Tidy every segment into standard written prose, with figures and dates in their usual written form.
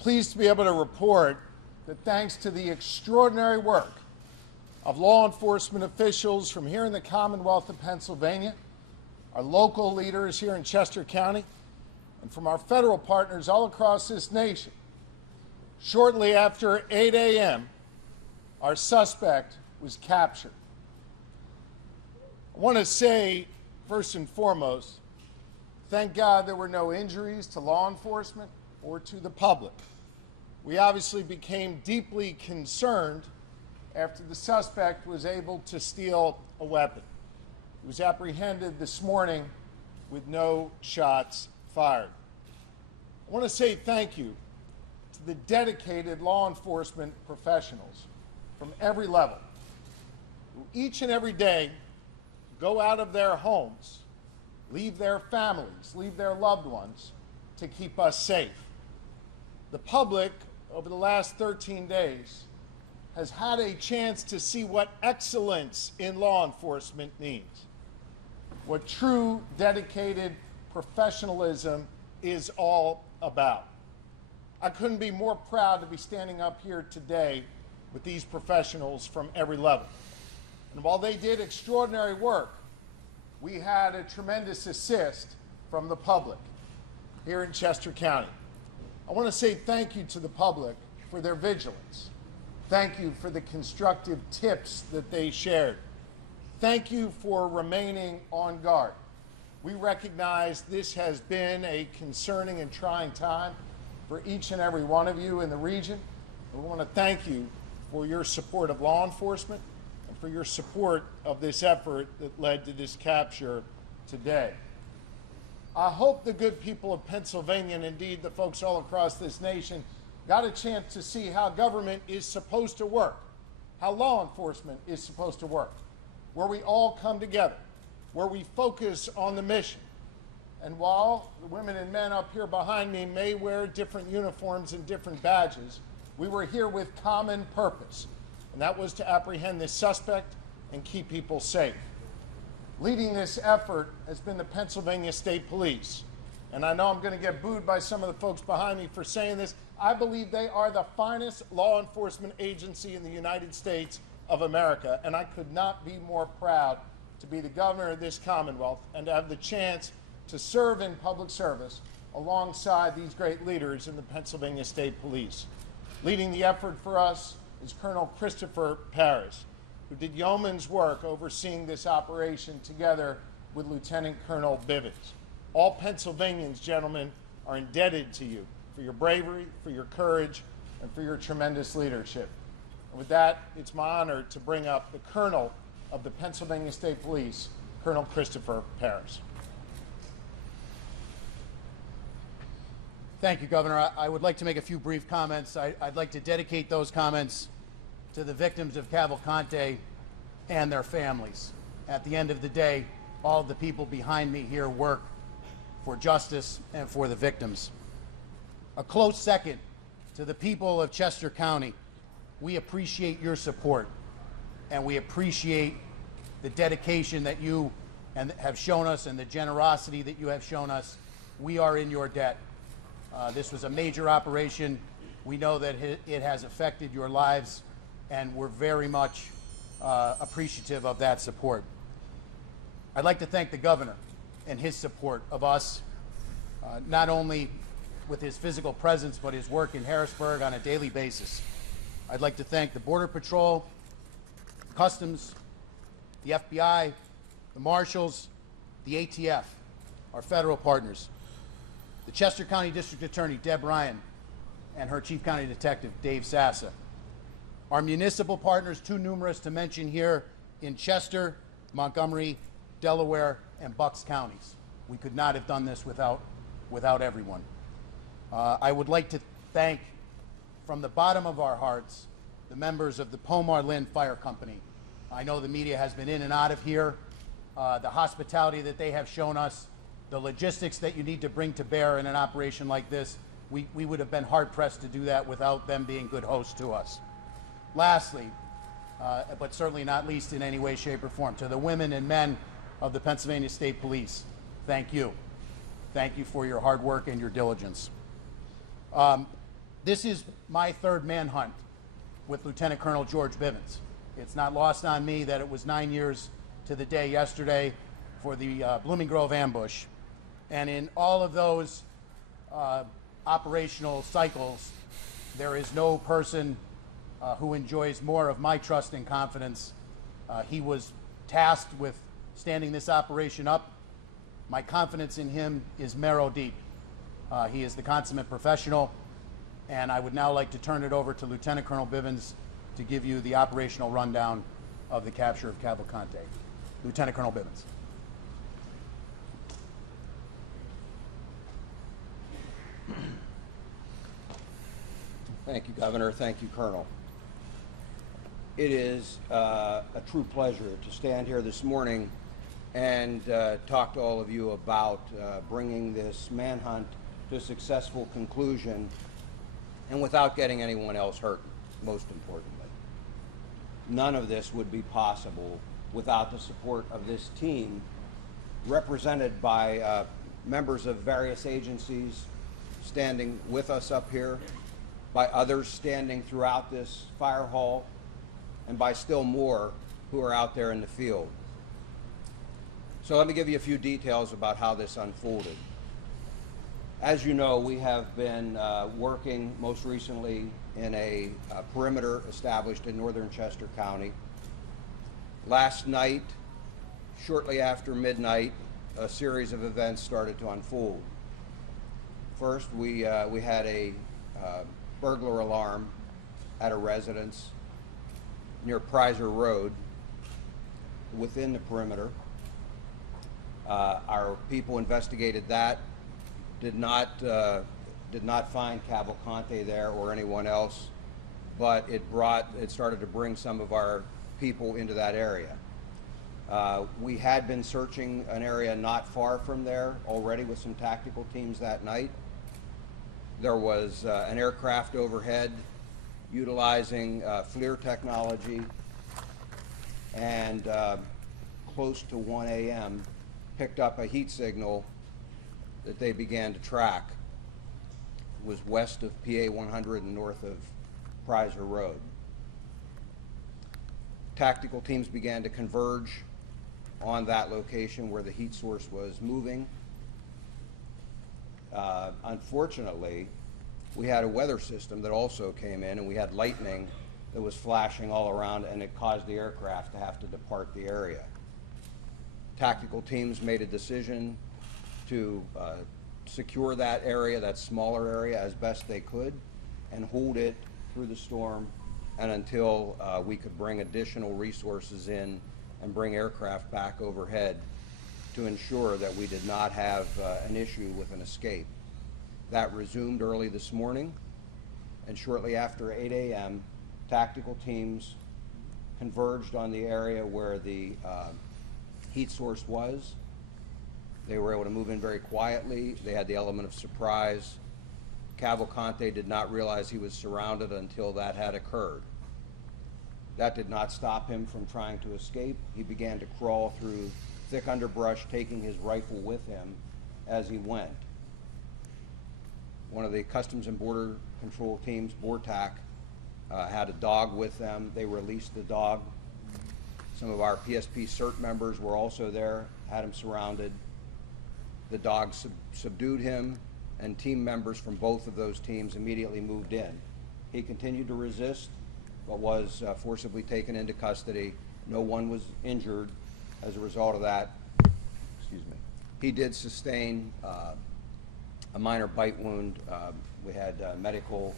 pleased to be able to report that thanks to the extraordinary work of law enforcement officials from here in the Commonwealth of Pennsylvania, our local leaders here in Chester County, and from our federal partners all across this nation, shortly after 8 a.m., our suspect was captured. I want to say, first and foremost, thank God there were no injuries to law enforcement or to the public. We obviously became deeply concerned after the suspect was able to steal a weapon. He was apprehended this morning with no shots fired. I want to say thank you to the dedicated law enforcement professionals from every level who each and every day go out of their homes, leave their families, leave their loved ones to keep us safe. The public, over the last 13 days, has had a chance to see what excellence in law enforcement means, what true, dedicated professionalism is all about. I couldn't be more proud to be standing up here today with these professionals from every level. And while they did extraordinary work, we had a tremendous assist from the public here in Chester County. I want to say thank you to the public for their vigilance. Thank you for the constructive tips that they shared. Thank you for remaining on guard. We recognize this has been a concerning and trying time for each and every one of you in the region. We want to thank you for your support of law enforcement and for your support of this effort that led to this capture today. I hope the good people of Pennsylvania, and indeed the folks all across this nation, got a chance to see how government is supposed to work, how law enforcement is supposed to work, where we all come together, where we focus on the mission. And while the women and men up here behind me may wear different uniforms and different badges, we were here with common purpose, and that was to apprehend this suspect and keep people safe. Leading this effort has been the Pennsylvania State Police. And I know I'm going to get booed by some of the folks behind me for saying this. I believe they are the finest law enforcement agency in the United States of America. And I could not be more proud to be the governor of this Commonwealth and to have the chance to serve in public service alongside these great leaders in the Pennsylvania State Police. Leading the effort for us is Colonel Christopher Paris, who did yeoman's work overseeing this operation together with Lieutenant Colonel Bivens. All Pennsylvanians, gentlemen, are indebted to you for your bravery, for your courage, and for your tremendous leadership. And with that, it's my honor to bring up the Colonel of the Pennsylvania State Police, Colonel Christopher Paris. Thank you, Governor. I would like to make a few brief comments. I'd like to dedicate those comments to the victims of Cavalcante and their families. At the end of the day, all of the people behind me here work for justice and for the victims. A close second to the people of Chester County. We appreciate your support, and we appreciate the dedication that you have shown us and the generosity that you have shown us. We are in your debt. This was a major operation. We know that it has affected your lives, and we're very much appreciative of that support. I'd like to thank the governor and his support of us, not only with his physical presence, but his work in Harrisburg on a daily basis. I'd like to thank the Border Patrol, Customs, the FBI, the Marshals, the ATF, our federal partners, the Chester County District Attorney, Deb Ryan, and her Chief County Detective, Dave Sassa. Our municipal partners, too numerous to mention here in Chester, Montgomery, Delaware, and Bucks counties. We could not have done this without everyone. I would like to thank, from the bottom of our hearts, the members of the Pomar Lynn Fire Company. I know the media has been in and out of here. The hospitality that they have shown us, the logistics that you need to bring to bear in an operation like this, we would have been hard-pressed to do that without them being good hosts to us. Lastly, but certainly not least in any way, shape, or form, to the women and men of the Pennsylvania State Police, thank you. Thank you for your hard work and your diligence. This is my third manhunt with Lieutenant Colonel George Bivens. It's not lost on me that it was 9 years to the day yesterday for the Blooming Grove ambush. And in all of those operational cycles, there is no person who enjoys more of my trust and confidence. He was tasked with standing this operation up. My confidence in him is marrow deep. He is the consummate professional, and I would now like to turn it over to Lieutenant Colonel Bivens to give you the operational rundown of the capture of Cavalcante. Lieutenant Colonel Bivens. Thank you, Governor. Thank you, Colonel. It is a true pleasure to stand here this morning and talk to all of you about bringing this manhunt to a successful conclusion and without getting anyone else hurt, most importantly. None of this would be possible without the support of this team represented by members of various agencies standing with us up here, by others standing throughout this fire hall, and by still more who are out there in the field. So let me give you a few details about how this unfolded. As you know, we have been working most recently in a perimeter established in northern Chester County. Last night, shortly after midnight, a series of events started to unfold. First, we had a burglar alarm at a residence near Prizer Road within the perimeter. Our people investigated that, did not find Cavalcante there or anyone else, but it started to bring some of our people into that area. We had been searching an area not far from there already with some tactical teams that night. There was an aircraft overhead utilizing FLIR technology, and close to 1 a.m. picked up a heat signal that they began to track. It was west of PA 100 and north of Prizer Road. Tactical teams began to converge on that location where the heat source was moving. Unfortunately, we had a weather system that also came in, and we had lightning that was flashing all around, and it caused the aircraft to have to depart the area. Tactical teams made a decision to secure that area, that smaller area, as best they could, and hold it through the storm and until we could bring additional resources in and bring aircraft back overhead to ensure that we did not have an issue with an escape. That resumed early this morning, and shortly after 8 a.m., tactical teams converged on the area where the heat source was. They were able to move in very quietly. They had the element of surprise. Cavalcante did not realize he was surrounded until that had occurred. That did not stop him from trying to escape. He began to crawl through thick underbrush, taking his rifle with him as he went. One of the Customs and Border Control teams, BORTAC, had a dog with them. They released the dog. Some of our PSP CERT members were also there, had him surrounded. The dog subdued him, and team members from both of those teams immediately moved in. He continued to resist, but was forcibly taken into custody. No one was injured as a result of that. Excuse me. He did sustain a minor bite wound. We had medical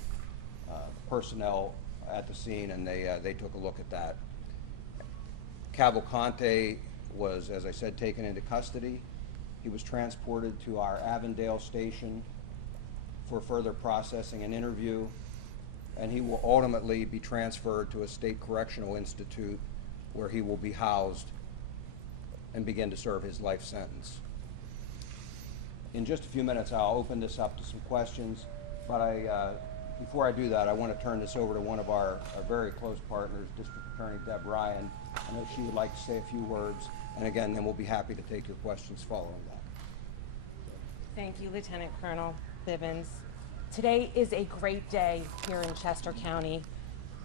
personnel at the scene, and they took a look at that. Cavalcante was, as I said, taken into custody. He was transported to our Avondale station for further processing and interview, and he will ultimately be transferred to a state correctional institute where he will be housed and begin to serve his life sentence. In just a few minutes, I'll open this up to some questions, but before I do that, I want to turn this over to one of our very close partners, District Attorney Deb Ryan. I know she would like to say a few words, and again, then we'll be happy to take your questions following that. Thank you, Lieutenant Colonel Bivens. Today is a great day here in Chester County.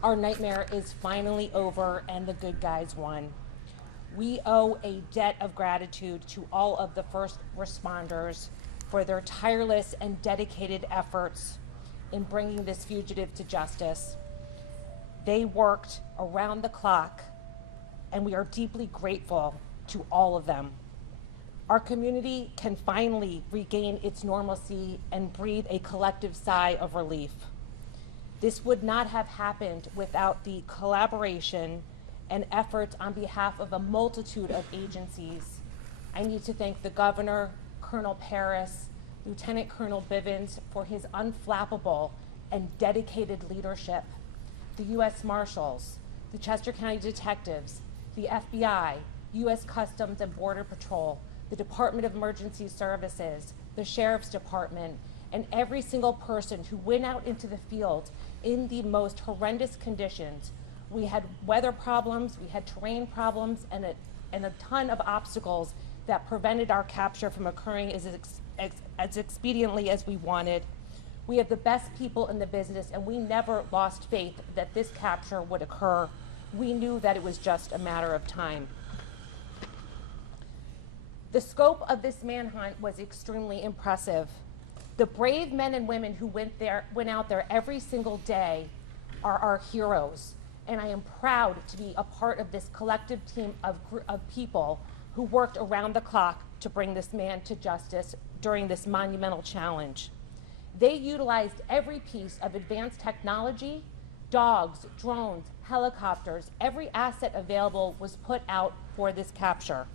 Our nightmare is finally over and the good guys won. We owe a debt of gratitude to all of the first responders for their tireless and dedicated efforts in bringing this fugitive to justice. They worked around the clock, and we are deeply grateful to all of them. Our community can finally regain its normalcy and breathe a collective sigh of relief. This would not have happened without the collaboration and efforts on behalf of a multitude of agencies. I need to thank the Governor, Colonel Paris, Lieutenant Colonel Bivens for his unflappable and dedicated leadership, the U.S. Marshals, the Chester County Detectives, the FBI, U.S. Customs and Border Patrol, the Department of Emergency Services, the Sheriff's Department, and every single person who went out into the field in the most horrendous conditions. We had weather problems, we had terrain problems, and a ton of obstacles that prevented our capture from occurring as expediently as we wanted. We have the best people in the business, and we never lost faith that this capture would occur. We knew that it was just a matter of time. The scope of this manhunt was extremely impressive. The brave men and women who went out there every single day are our heroes, and I am proud to be a part of this collective team of people who worked around the clock to bring this man to justice during this monumental challenge. They utilized every piece of advanced technology, dogs, drones, helicopters, every asset available was put out for this capture.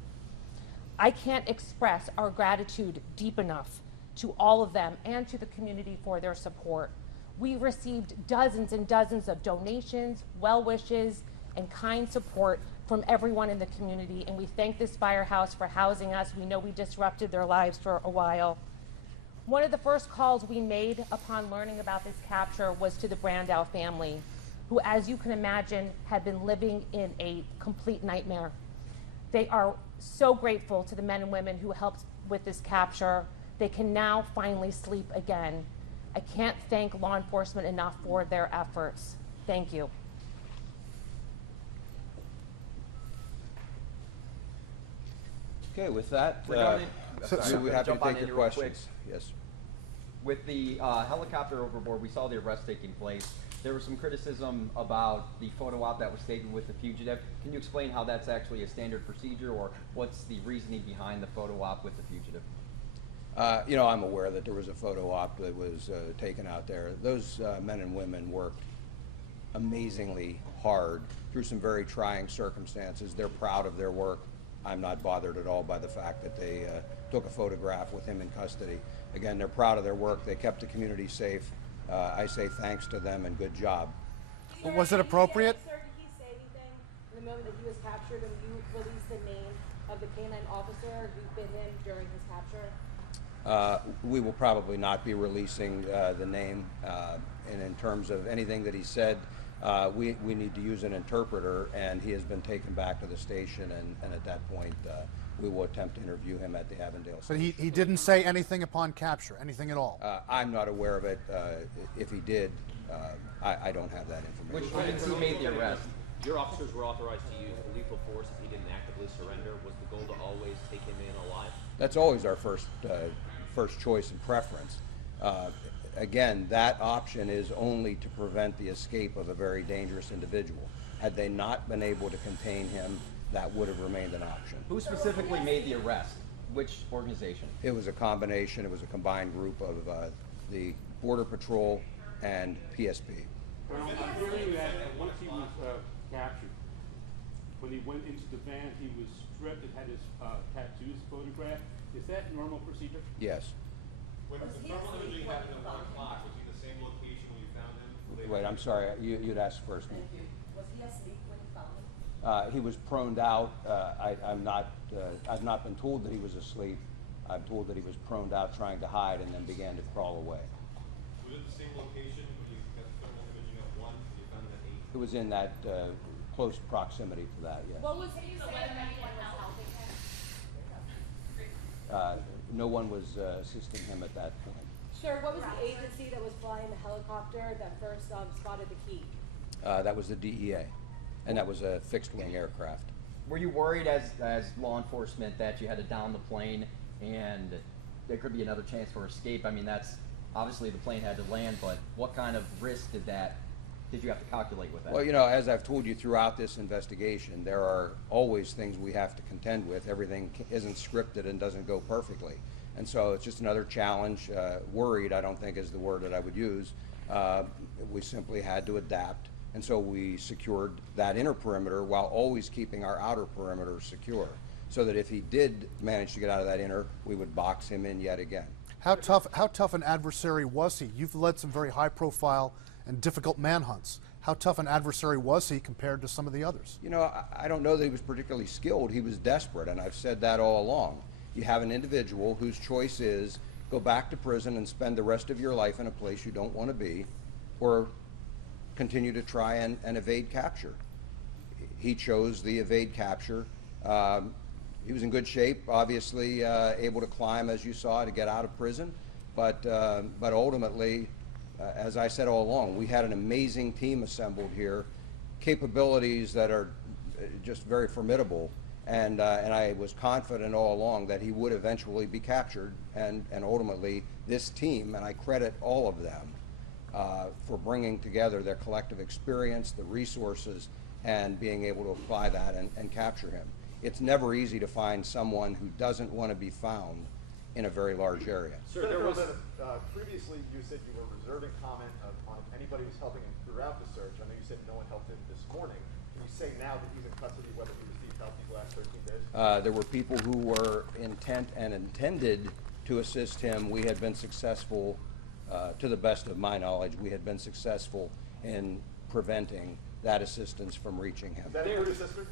I can't express our gratitude deep enough to all of them and to the community for their support. We received dozens and dozens of donations, well wishes, and kind support from everyone in the community, and we thank this firehouse for housing us. We know we disrupted their lives for a while. One of the first calls we made upon learning about this capture was to the Brandow family, who, as you can imagine, had been living in a complete nightmare. They are so grateful to the men and women who helped with this capture. They can now finally sleep again. I can't thank law enforcement enough for their efforts. Thank you. Okay, with that, Regarding- we would have to jump on take in your real quick. questions. Yes. With the helicopter overboard, we saw the arrest taking place. There was some criticism about the photo op that was taken with the fugitive. Can you explain how that's actually a standard procedure, or what's the reasoning behind the photo op with the fugitive? You know, I'm aware that there was a photo op that was taken out there. Those men and women worked amazingly hard through some very trying circumstances. They're proud of their work. I'm not bothered at all by the fact that they took a photograph with him in custody. Again, they're proud of their work. They kept the community safe. I say thanks to them and good job. Was it appropriate? Sir, did he say anything in the moment that he was captured and you released the name of the canine officer who bit him during his capture? We will probably not be releasing the name. And in terms of anything that he said, we need to use an interpreter, and he has been taken back to the station, and at that point, we will attempt to interview him at the Avondale But station. he didn't say anything upon capture, anything at all? I'm not aware of it. If he did, I don't have that information. Who made the arrest? Your officers were authorized to use lethal force if he didn't actively surrender. Was the goal to always take him in alive? That's always our first choice and preference. Again, that option is only to prevent the escape of a very dangerous individual. Had they not been able to contain him, that would have remained an option. Who specifically made the arrest? Which organization? It was a combination, it was a combined group of the Border Patrol and PSP. Colonel, I believe that once he was captured, when he went into the van, he was stripped and had his tattoos photographed. Is that normal procedure? Yes. When the thermal imaging happened at 1 o'clock, was he in the same location when you found him? Wait, I'm sorry, you'd ask first. Was he asleep when you found him? He was proned out. I've not been told that he was asleep. I'm told that he was proned out trying to hide and then began to crawl away. Was it the same location when you got the thermal imaging at 1 and you found him at 8? It was in that close proximity to that, yes. What was he saying that anyone was helping him? No one was assisting him at that point. Sir, what was the agency that was flying the helicopter that first spotted the key? That was the DEA, and that was a fixed-wing aircraft. Were you worried as law enforcement that you had to down the plane and there could be another chance for escape? I mean, that's obviously the plane had to land, but what kind of risk did you have to calculate with that? Well, you know, as I've told you throughout this investigation, there are always things we have to contend with. Everything isn't scripted and doesn't go perfectly. And so it's just another challenge. Worried, I don't think is the word that I would use. We simply had to adapt. And so we secured that inner perimeter while always keeping our outer perimeter secure, so that if he did manage to get out of that inner, we would box him in yet again. How tough an adversary was he? You've led some very high-profile and difficult manhunts. How tough an adversary was he compared to some of the others? You know, I don't know that he was particularly skilled. He was desperate, and I've said that all along. You have an individual whose choice is go back to prison and spend the rest of your life in a place you don't want to be, or continue to try and evade capture. He chose the evade capture. He was in good shape, obviously able to climb, as you saw, to get out of prison. But ultimately, as I said all along, we had an amazing team assembled here, capabilities that are just very formidable. And I was confident all along that he would eventually be captured. And ultimately, this team, and I credit all of them, for bringing together their collective experience, the resources, and being able to apply that and capture him. It's never easy to find someone who doesn't want to be found in a very large area. Sir, previously you said you were reserving comment on anybody who's helping him throughout the search. I know you said no one helped him this morning. Can you say now that he's in custody whether he received help these last 13 days? There were people who were intent and intended to assist him. We had been successful, to the best of my knowledge, we had been successful in preventing that assistance from reaching him. Is that your sister?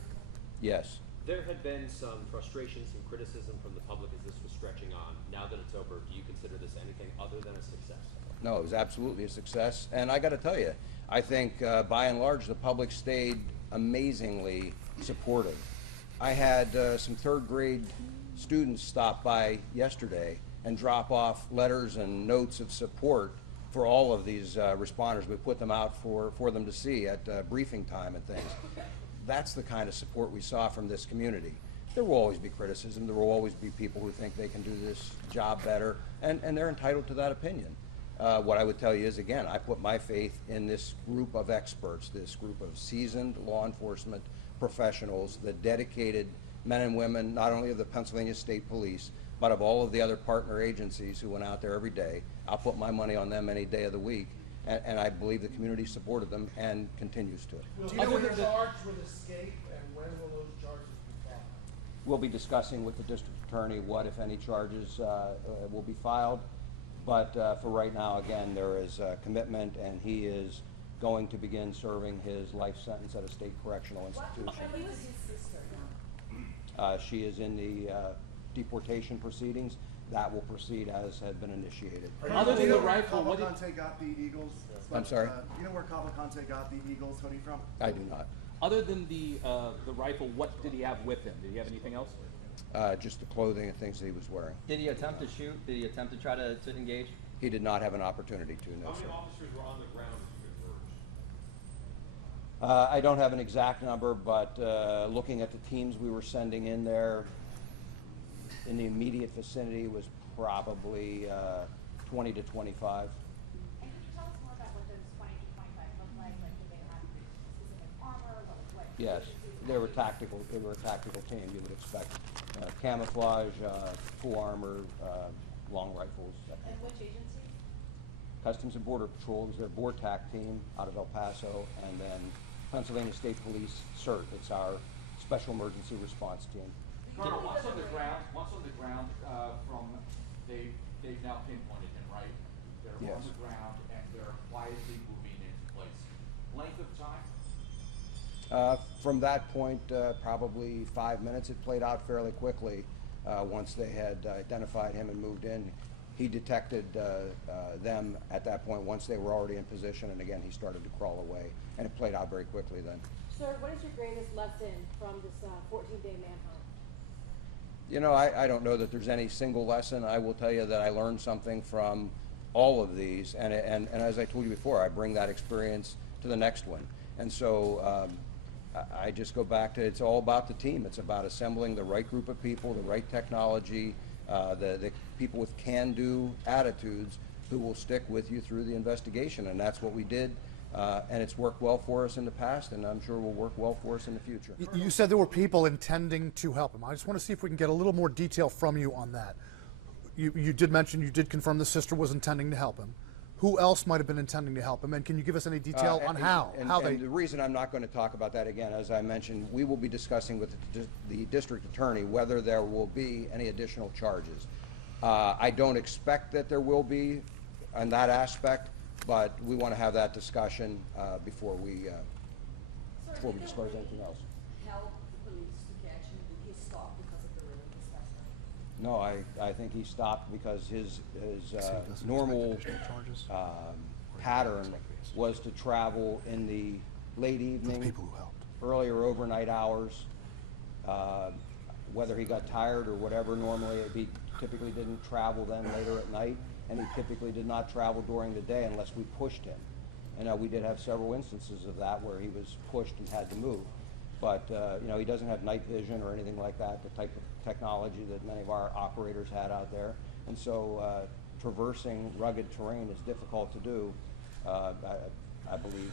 Yes. There had been some frustration, some criticism from the public as this was stretching on. Now that it's over, do you consider this anything other than a success? No, it was absolutely a success. And I got to tell you, I think by and large the public stayed amazingly supportive. I had some third grade students stop by yesterday and drop off letters and notes of support for all of these responders. We put them out for them to see at briefing time and things. That's the kind of support we saw from this community. There will always be criticism. There will always be people who think they can do this job better, and they're entitled to that opinion. What I would tell you is, again, I put my faith in this group of experts, this group of seasoned law enforcement professionals, the dedicated men and women, not only of the Pennsylvania State Police, but of all of the other partner agencies who went out there every day. I'll put my money on them any day of the week. And I believe the community supported them and continues to. Do you know when they're charged with escape, and when will those charges be filed? We'll be discussing with the district attorney what, if any, charges will be filed. But for right now, again, there is a commitment, and he is going to begin serving his life sentence at a state correctional institution. What was his sister? She is in the deportation proceedings. That will proceed as had been initiated. Other than the rifle, what did Cavalcante got the Eagles? I'm sorry? You know where Cavalcante got the Eagles hoodie from? I do not. Other than the rifle, what did he have with him? Did he have anything else? Just the clothing and things that he was wearing. Did he attempt to shoot? Did he attempt to try to engage? He did not have an opportunity to, no, How sir. many officers were on the ground as you emerged? I don't have an exact number, but looking at the teams we were sending in there, in the immediate vicinity was probably 20 to 25. And could you tell us more about what those 20 to 25 looked like? Like, did they have specific armor? What Yes, they were tactical. They were a tactical team. You would expect camouflage, full armor, long rifles. And which agency? Customs and Border Patrol was their BORTAC team out of El Paso, and then Pennsylvania State Police CERT. It's our Special Emergency Response Team. Colonel, once on the ground, they've now pinpointed him, right? They're Yes. on the ground and they're quietly moving into place. Length of time? From that point, probably 5 minutes. It played out fairly quickly once they had identified him and moved in. He detected them at that point once they were already in position, and again, he started to crawl away, and it played out very quickly then. Sir, what is your greatest lesson from this 14-day manhunt? You know, I don't know that there's any single lesson. I will tell you that I learned something from all of these, and as I told you before, I bring that experience to the next one. And so I just go back to, it's all about the team. It's about assembling the right group of people, the right technology, the people with can-do attitudes who will stick with you through the investigation, and that's what we did. And it's worked well for us in the past, and I'm sure will work well for us in the future. You said there were people intending to help him. I just want to see if we can get a little more detail from you on that. You did mention, you did confirm the sister was intending to help him. Who else might have been intending to help him? And can you give us any detail on how? And the reason I'm not going to talk about that again, as I mentioned, we will be discussing with the district attorney whether there will be any additional charges. I don't expect that there will be on that aspect, but we want to have that discussion before we disclose anything else. Help the police to catch him? Did he stop because of the road inspection? No, I think he stopped because his normal pattern was to travel in the late evening, earlier overnight hours. Whether he got tired or whatever, normally he typically didn't travel then later at night, and he typically did not travel during the day unless we pushed him. And we did have several instances of that where he was pushed and had to move. But he doesn't have night vision or anything like that, the type of technology that many of our operators had out there. And so traversing rugged terrain is difficult to do. I believe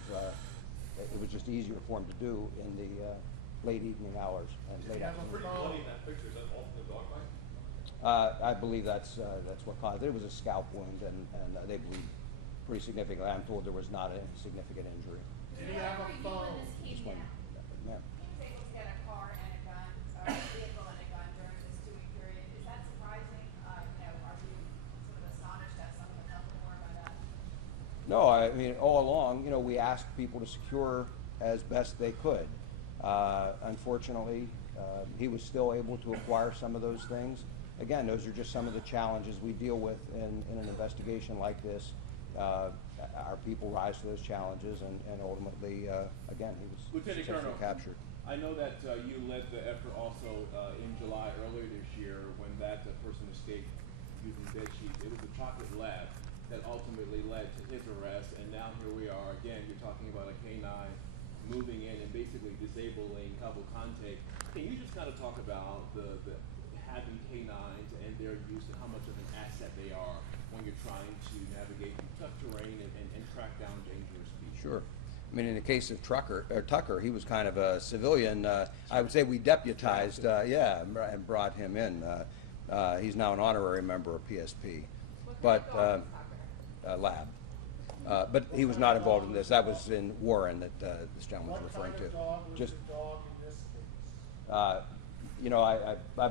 it was just easier for him to do in the late evening hours and late afternoon. I believe that's what caused it. It was a scalp wound, and they bleed pretty significantly. I'm told there was not a significant injury. Did he have a phone? Just one. Yeah. He was able to get a car and a gun, or a vehicle and a gun during this 2-week period. Is that surprising? Are you sort of astonished at some of the company more about that? No, I mean, all along, we asked people to secure as best they could. Unfortunately, he was still able to acquire some of those things. Again, those are just some of the challenges we deal with in an investigation like this. Our people rise to those challenges, and ultimately, again, he was successfully captured. I know that you led the effort also in July earlier this year when that person escaped using bed sheets. It was the chocolate lab that ultimately led to his arrest, and now here we are again. You're talking about a canine moving in and basically disabling Cavalcante. Can you just kind of talk about the having canines and their use and how much of an asset they are when you're trying to navigate tough terrain and track down dangerous people? Sure. I mean, in the case of Tucker, he was kind of a civilian. I would say we deputized, and brought him in. He's now an honorary member of PSP, but lab. But he was not involved in this. That was in Warren that this gentleman was referring to. Just, I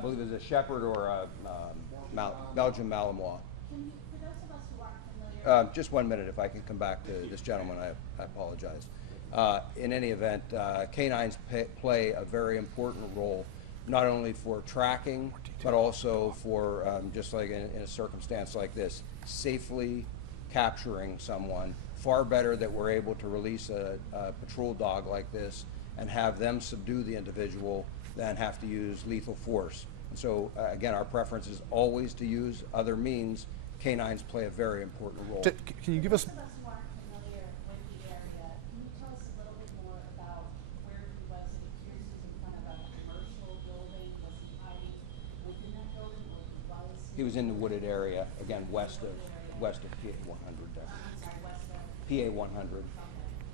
believe it was a Shepherd or a Belgian Malinois. For those of us who aren't familiar, Just 1 minute, if I can come back to this gentleman, I apologize. In any event, canines play a very important role, not only for tracking, but also for, just like in a circumstance like this, safely capturing someone. Far better that we're able to release a patrol dog like this and have them subdue the individual than have to use lethal force. And so, again, our preference is always to use other means. Canines play a very important role. Can you give us... those of us who aren't familiar with the area, can you tell us a little bit more about where he was? It appears he's in front of a commercial building. Was he hiding within that building, or was He was in the wooded area, again, west of PA 100 there. I'm sorry, west of? PA 100.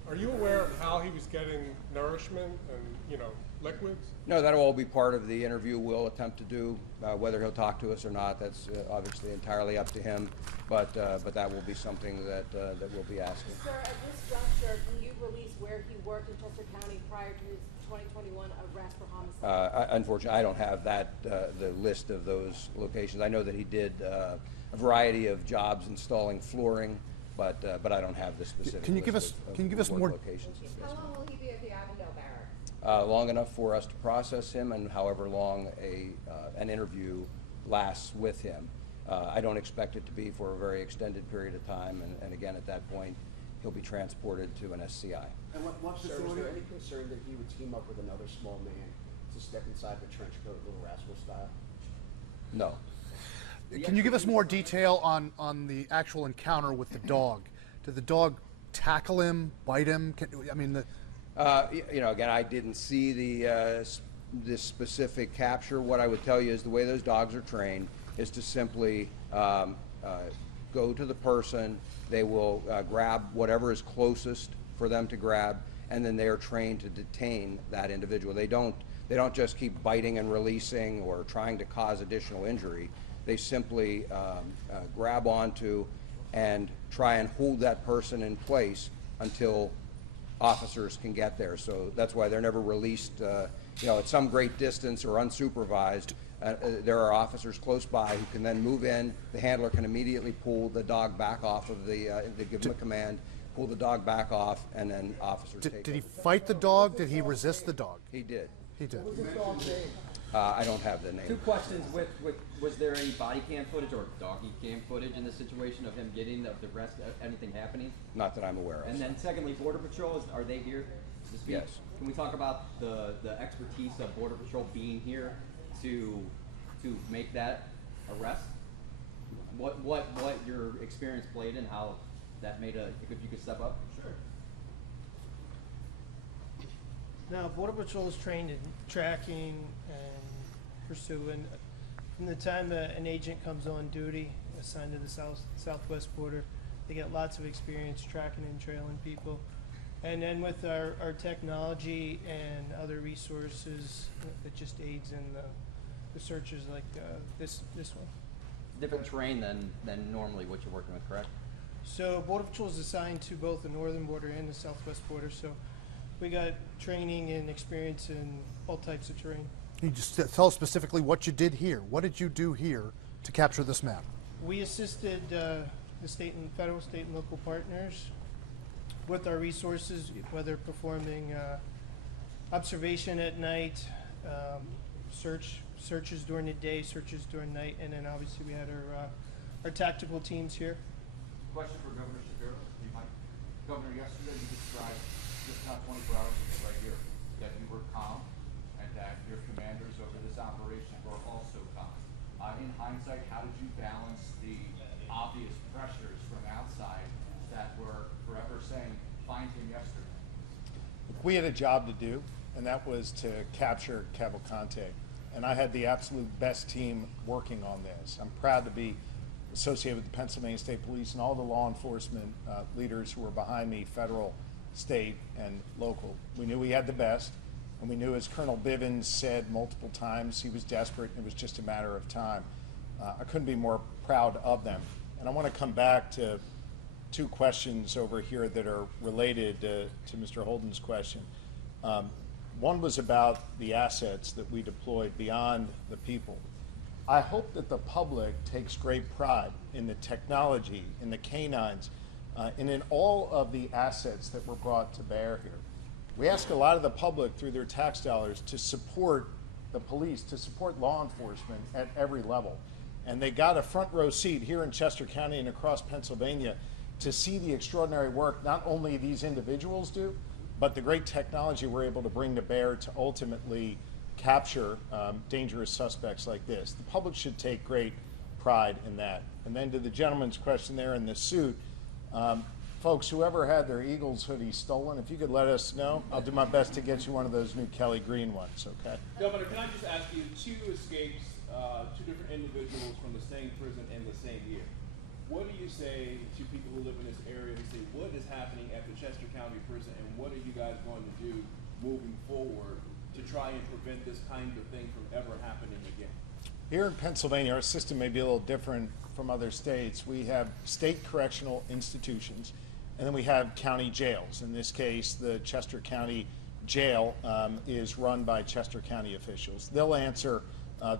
Are you aware of how he was getting nourishment and, liquids? No, that'll all be part of the interview we'll attempt to do. Whether he'll talk to us or not, that's obviously entirely up to him. But that will be something that we'll be asking. Sir, at this juncture, can you release where he worked in Chester County prior to his 2021 arrest for homicide? Unfortunately, I don't have that the list of those locations. I know that he did a variety of jobs installing flooring, but I don't have the specific. Can you give us more locations? How long will he be at the Avondale Barracks? Long enough for us to process him, and however long an interview lasts with him. I don't expect it to be for a very extended period of time, and again, at that point, he'll be transported to an SCI. And what facility? Sir, is there any concern that he would team up with another small man to step inside the trench coat, Little Rascal style? No. Can you give us more detail on the actual encounter with the dog? Did the dog tackle him, bite him? Again, I didn't see this specific capture. What I would tell you is the way those dogs are trained is to simply go to the person. They will grab whatever is closest for them to grab, and then they are trained to detain that individual. They don't just keep biting and releasing or trying to cause additional injury. They simply grab onto and try and hold that person in place until officers can get there. So that's why they're never released at some great distance or unsupervised. There are officers close by who can then move in. The handler can immediately pull the dog back off of they give them a command, pull the dog back off, and then officers take Did he over. fight the dog? Did he resist the dog? He did. He did. What was this dog's name? I don't have the name. Two questions. Was there any body cam footage or doggy cam footage in the situation of him getting the arrest? Anything happening? Not that I'm aware of. And then secondly, Border Patrol, are they here to speak? Yes. Can we talk about the expertise of Border Patrol being here to make that arrest? What your experience played and how that made if you could step up? Sure. Now, Border Patrol is trained in tracking and pursuing. From the time that an agent comes on duty, assigned to the southwest border, they get lots of experience tracking and trailing people. And then with our technology and other resources, it just aids in the searches like this one. Different terrain than normally what you're working with, correct? So Border Patrol is assigned to both the northern border and the southwest border. So we got training and experience in all types of terrain. Can you just tell us specifically what you did here? What did you do here to capture this map? We assisted the federal, state, and local partners with our resources, whether performing observation at night, searches during the day, searches during night, and then obviously we had our tactical teams here. Question for Governor Shapiro, if you might. Governor, yesterday you described, just not 24 hours ago, right here, that you were calm and that your commanders over this operation were also calm. In hindsight, how did you balance the obvious pressures from outside that were forever saying, find him yesterday? We had a job to do, and that was to capture Cavalcante. And I had the absolute best team working on this. I'm proud to be associated with the Pennsylvania State Police and all the law enforcement leaders who were behind me, federal, state, and local. We knew we had the best, and we knew, as Colonel Bivens said multiple times, he was desperate, and it was just a matter of time. I couldn't be more proud of them. And I want to come back to two questions over here that are related to Mr. Holden's question. One was about the assets that we deployed beyond the people. I hope that the public takes great pride in the technology, in the canines, and in all of the assets that were brought to bear here. We ask a lot of the public through their tax dollars to support the police, to support law enforcement at every level. And they got a front row seat here in Chester County and across Pennsylvania to see the extraordinary work not only these individuals do, but the great technology we're able to bring to bear to ultimately capture dangerous suspects like this. The public should take great pride in that. And then to the gentleman's question there in the suit, folks, whoever had their Eagles hoodie stolen, if you could let us know, I'll do my best to get you one of those new Kelly Green ones, okay? Governor, can I just ask you, two escapes, two different individuals from the same prison in the same year. What do you say to people who live in this area who say, what is happening at the Chester County Prison, and what are you guys going to do moving forward to try and prevent this kind of thing from ever happening again? Here in Pennsylvania, our system may be a little different from other states. We have state correctional institutions, and then we have county jails. In this case, the Chester County Jail is run by Chester County officials. They'll answer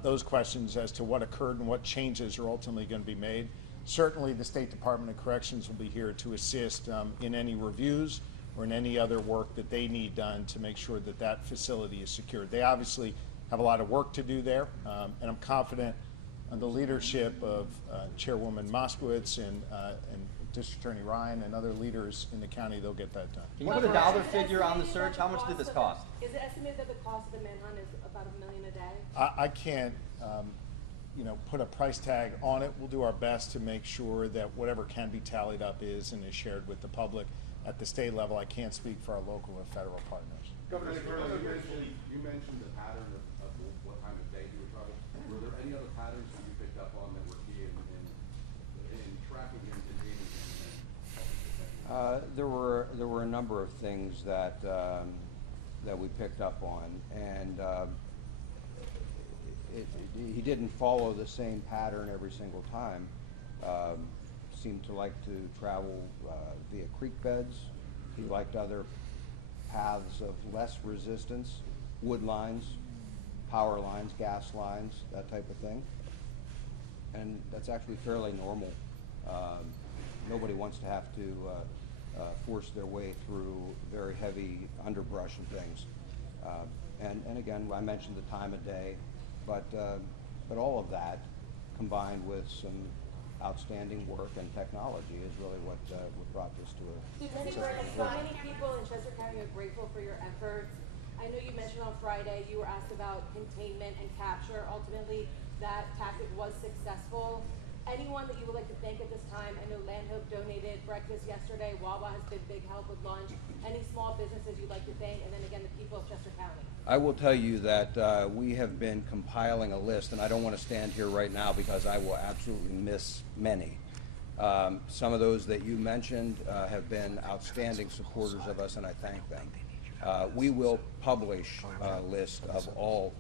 those questions as to what occurred and what changes are ultimately going to be made. Certainly, the State Department of Corrections will be here to assist in any reviews or in any other work that they need done to make sure that that facility is secured. They obviously have a lot of work to do there, and I'm confident in the leadership of Chairwoman Moskowitz and District Attorney Ryan and other leaders in the county. They'll get that done. Can you put a dollar figure on the search? How much did this cost? Is it estimated that the cost of the manhunt is about $1 million a day? I can't put a price tag on it. We'll do our best to make sure that whatever can be tallied up is and is shared with the public. At the state level, I can't speak for our local or federal partners. Governor, you mentioned the pattern of what time of day he would travel. Were there any other patterns that you picked up on that were key in tracking him and dating him? There were a number of things that we picked up on, and he didn't follow the same pattern every single time. Seemed to like to travel via creek beds. He liked other paths of less resistance, wood lines, power lines, gas lines, that type of thing. And that's actually fairly normal. Nobody wants to have to force their way through very heavy underbrush and things. And again, I mentioned the time of day, but all of that combined with some outstanding work and technology is really what brought this to a successful So many people in Chester County are grateful for your efforts. I know you mentioned on Friday you were asked about containment and capture. Ultimately, that tactic was successful. Anyone that you would like to thank at this time? I know Land Hope donated breakfast yesterday. Wawa has been big help with lunch. Any small businesses you'd like to thank? And then again, the people of Chester County. I will tell you that we have been compiling a list, and I don't want to stand here right now because I will absolutely miss many. Some of those that you mentioned have been outstanding supporters of us, and I thank them. We will publish a list of all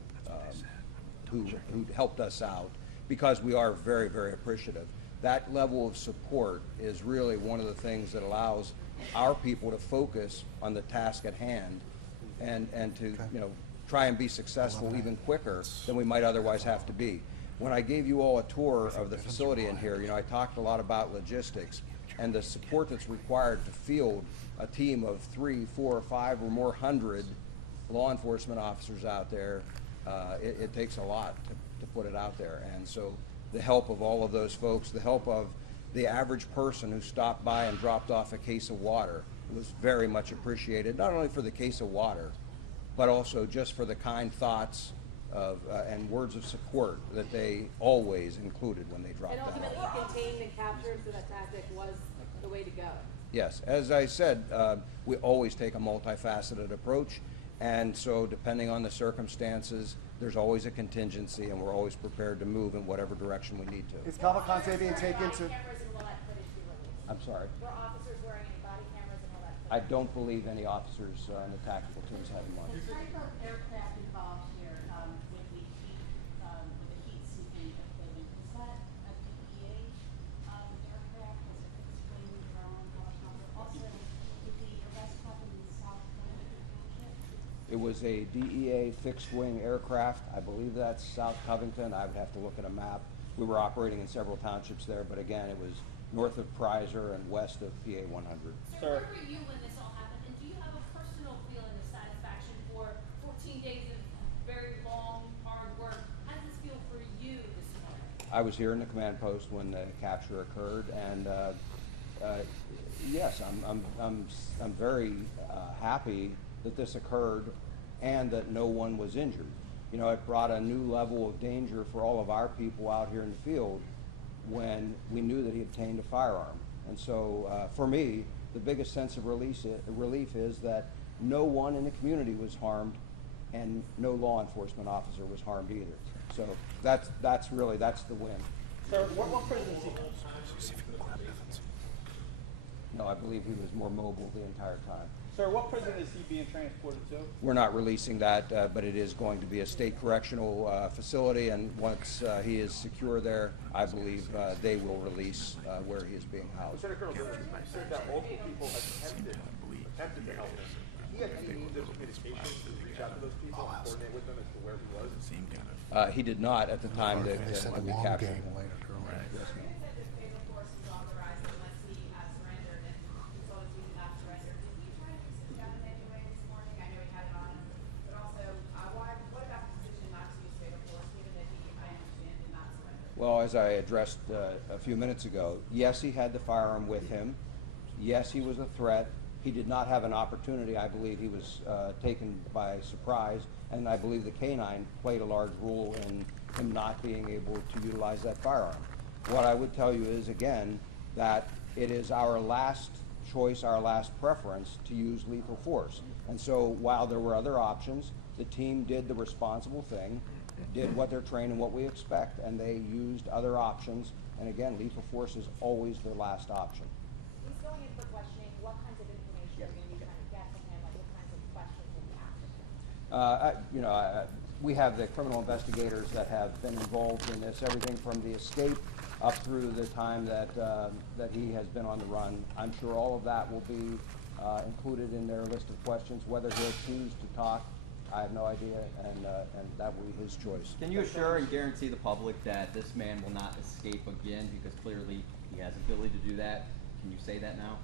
who helped us out, because we are very, very appreciative. That level of support is really one of the things that allows our people to focus on the task at hand and to try and be successful even quicker than we might otherwise have to be. When I gave you all a tour of the facility in here, I talked a lot about logistics and the support that's required to field a team of 3, 4, 5 or more hundred law enforcement officers out there. It takes a lot to put it out there, and so the help of all of those folks, the help of the average person who stopped by and dropped off a case of water was very much appreciated, not only for the case of water, but also just for the kind thoughts of, and words of support that they always included when they dropped And off. ultimately contained and captured, so that tactic was the way to go. Yes, as I said, we always take a multifaceted approach, and so depending on the circumstances, there's always a contingency, and we're always prepared to move in whatever direction we need to. Is Cavalcante being taken to? I'm sorry. Were officers wearing any body cameras and all that? I don't believe any officers in the tactical teams had one. The type of aircraft involved here with the heat-seeking equipment, is that a DEA aircraft? Was it fixed-wing drone helicopter? Also, did the arrest happen in South Covington? It was a DEA fixed-wing aircraft. I believe that's South Covington. I would have to look at a map. We were operating in several townships there, but again, it was north of Preiser and west of PA 100. Sir, where were you when this all happened? And do you have a personal feeling of satisfaction for 14 days of very long, hard work? How does this feel for you this morning? I was here in the command post when the capture occurred, and yes, I'm very happy that this occurred and that no one was injured. It brought a new level of danger for all of our people out here in the field when we knew that he obtained a firearm. And so for me, the biggest sense of relief is that no one in the community was harmed and no law enforcement officer was harmed either. So that's the win. Sir, what prison is he? No, I believe he was more mobile the entire time. Sir, what prison is he being transported to? We're not releasing that, but it is going to be a state correctional facility, and once he is secure there, I believe they will release where he is being housed. Lieutenant Colonel, you said that local people attempted to help him. He had any means of communication to reach out to those people and coordinate with them as to where he was? He did not at the time that we captured him. Yes, ma'am. Well, as I addressed a few minutes ago, yes, he had the firearm with him. Yes, he was a threat. He did not have an opportunity. I believe he was taken by surprise, and I believe the canine played a large role in him not being able to utilize that firearm. What I would tell you is, again, that it is our last choice, our last preference to use lethal force. And so while there were other options, the team did the responsible thing, did what they're trained and what we expect, and they used other options. And again, lethal force is always their last option. He's going in for questioning. What kinds of information are you going to be trying to get from him? Like what kinds of questions will you ask him? We have the criminal investigators that have been involved in this, everything from the escape up through the time that he has been on the run. I'm sure all of that will be included in their list of questions. Whether he'll choose to talk, I have no idea, and that will be his choice. Can you assure and guarantee the public that this man will not escape again, because clearly he has ability to do that? Can you say that now?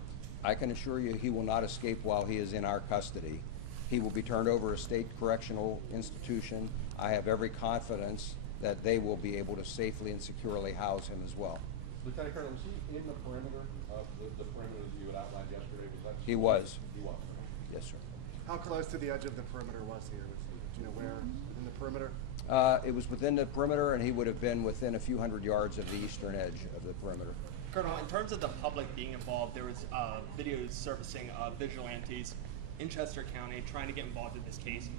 I can assure you he will not escape while he is in our custody. He will be turned over to a state correctional institution. I have every confidence that they will be able to safely and securely house him as well. Lieutenant Colonel, was he in the perimeter of the perimeter you had outlined yesterday? Was that? He was. He was. Yes, sir. How close to the edge of the perimeter was he? Do you know where within the perimeter? It was within the perimeter, and he would have been within a few hundred yards of the eastern edge of the perimeter. Colonel, in terms of the public being involved, there was videos surfacing of vigilantes in Chester County trying to get involved in this case.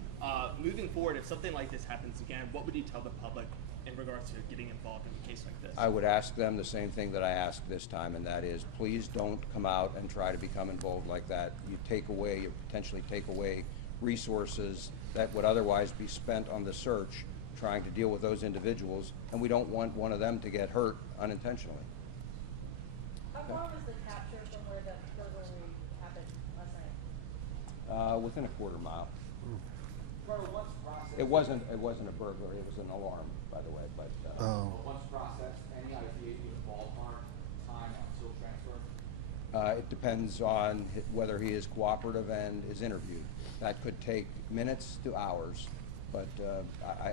Moving forward, if something like this happens again, what would you tell the public in regards to getting involved in a case like this? I would ask them the same thing that I asked this time, and that is, please don't come out and try to become involved like that. You potentially take away resources that would otherwise be spent on the search trying to deal with those individuals, and we don't want one of them to get hurt unintentionally. How far was the capture from where the burglary happened last night? Within a quarter mile. Colonel, once processed. It wasn't a burglary, it was an alarm, by the way, but. Once processed, any idea you ballpark time until transfer? It depends on whether he is cooperative and is interviewed. That could take minutes to hours, but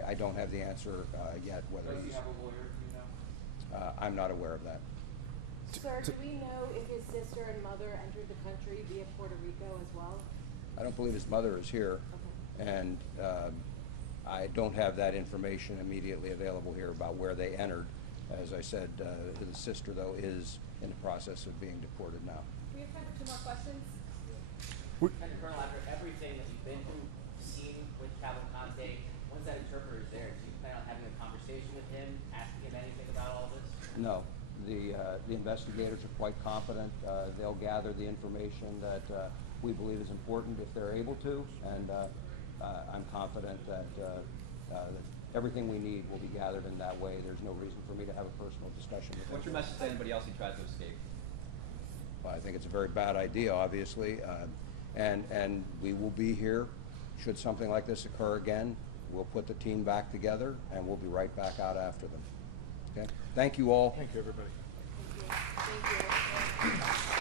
I don't have the answer yet whether Does he he's. have a lawyer, do you know? I'm not aware of that. Sir, do we know if his sister and mother entered the country via Puerto Rico as well? I don't believe his mother is here, and I don't have that information immediately available here about where they entered. As I said, his sister, though, is in the process of being deported now. We have time for 2 more questions. Lieutenant Colonel, after everything that you've been through, seen with Cavalcante, once that interpreter is there, do you plan on having a conversation with him, asking him anything about all this? No. The investigators are quite competent. They'll gather the information that we believe is important if they're able to, and I'm confident that everything we need will be gathered in that way. There's no reason for me to have a personal discussion with him. What's your message to anybody else who tries to escape? Well, I think it's a very bad idea, obviously, and we will be here should something like this occur again. We'll put the team back together, and we'll be right back out after them. Okay? Thank you all. Thank you, everybody. Thank you.